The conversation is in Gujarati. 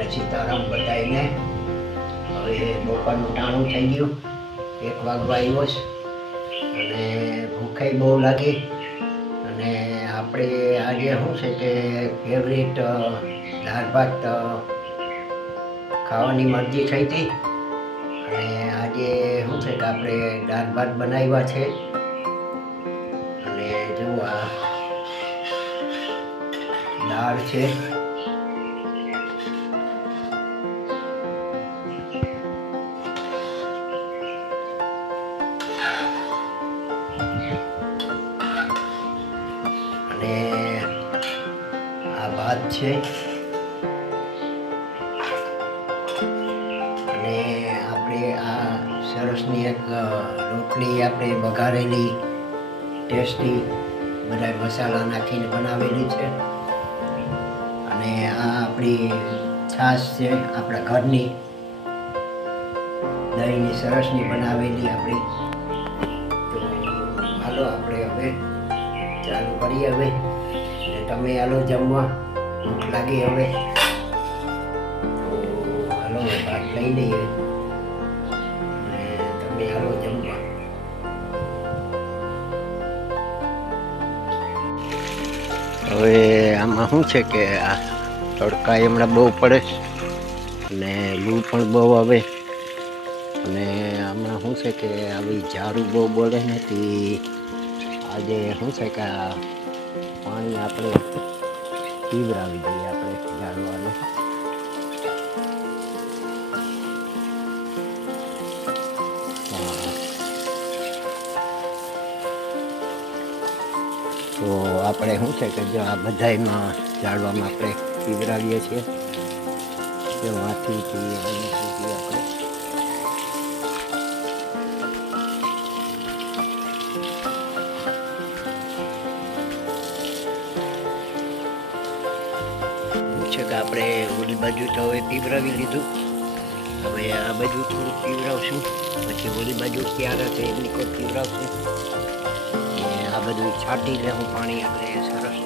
અને સીતારામ બધાઈને. હવે બપોરનું ટાણું થઈ ગયું, 1 વાગવા આવ્યો છે અને ભૂખાઈ બહુ લાગી. અને આપણે આજે શું છે કે ફેવરિટ દાળ ભાત ખાવાની મરજી થઈ હતી. અને આજે શું છે કે આપણે દાળ ભાત બનાવ્યા છે. અને જો આ દાળ છે, અને આ ભાત છે, અને આપણે આ સરસની એક રોટલી આપણે વઘારેલી ટેસ્ટી બધા મસાલા નાખીને બનાવેલી છે. અને આ આપણી છાશ છે, આપણા ઘરની દહીંની સરસની બનાવેલી આપણી. તો હાલો આપણે હવે ચાલુ કરીએ. હવે અને તમે હાલો જમવા, ભૂખ લાગી હવે. તો હાલો ભાત લઈ લઈએ અને તમે હાલો જમવા. હવે આમાં શું છે કે આ તડકા હમણાં બહુ પડે અને લૂ પણ બહુ આવે. અને હમણાં શું છે કે આવી ઝાડુ બહુ બોલે નથી. આજે શું છે કે આ પાણી આપણે પીવડાવી દઈએ આપણે ઝાડવાને. તો આપણે શું છે કે જો આ બધામાં ઝાડવામાં આપણે પીવડાવીએ છીએ. જો આથી આપણે છે કે આપણે ઓલી બાજુ તો હવે પીવડાવી લીધું. હવે આ બાજુ થોડુંક પીવડાવશું, પછી ઓલી બાજુ ક્યારે છે એમની કોઈ પીવડાવશું. આ બધું છાંટી લેવું પાણી આપણે સરસ.